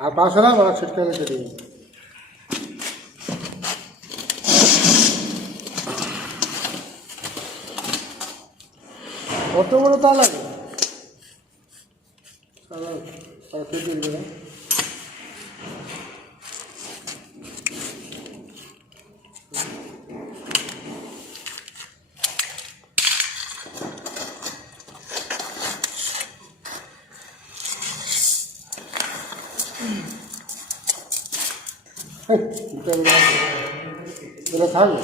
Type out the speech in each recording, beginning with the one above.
हाँ पास है ना बड़ा छिटका में चलिए ऑटो बड़ा ताला है सारा पर फिर दिल देना मेरा खा लो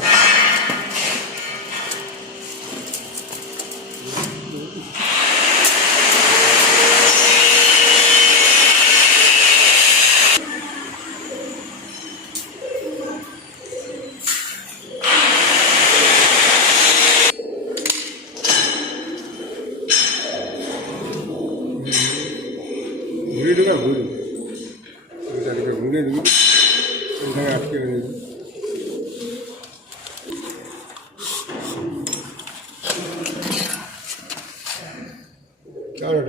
क्या रेट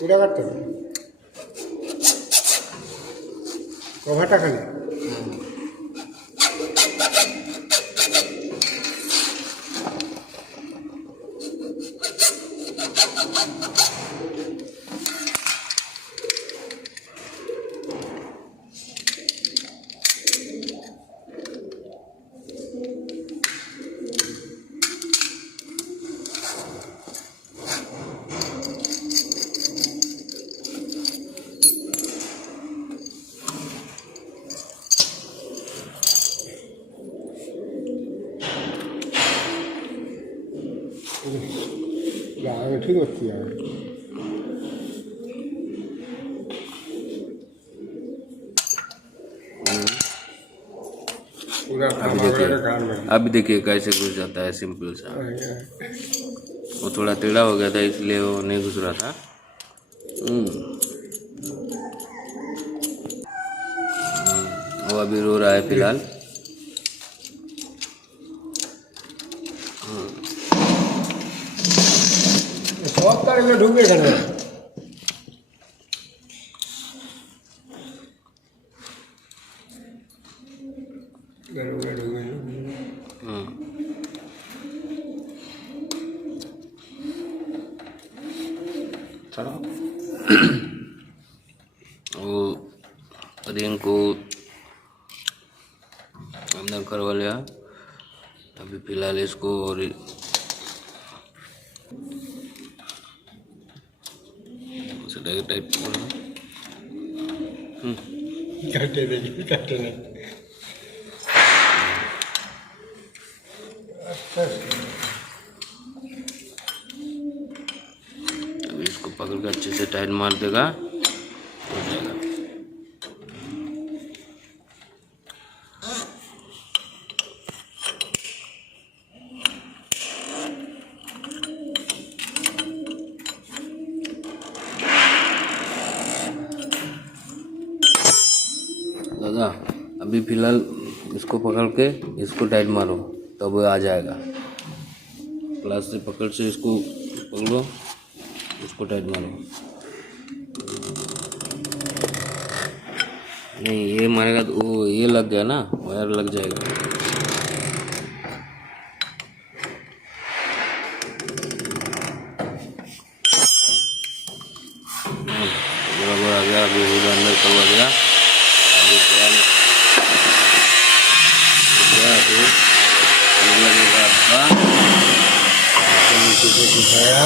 पूरा काटते कभाटा खाली ठीक होती है अभी देखिए कैसे घुस जाता है सिंपल सा। वो थोड़ा टेढ़ा हो गया था इसलिए वो नहीं घुस रहा था। वो अभी रो रहा है फिलहाल। बहुत तारे में ढूंढे खड़े वो रिंग को अंदर करवा लिया। अभी फिलहाल इसको टाइप काटे देखिए काटे नहीं अभी इसको पकड़ कर अच्छे से टाइट मार देगा हो जाएगा। दादा अभी फिलहाल इसको पकड़ के इसको टाइट मारो तब वो आ जाएगा। क्लास से पकड़ से इसको पकड़ो, इसको टाइट मारो। नहीं ये मारेगा तो वो ये लग गया ना, वायर लग जाएगा। बराबर आ गया। अभी वो अंदर करवा गया। लगेगा आपका नीचे से दिखाया।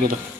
ठीक है तो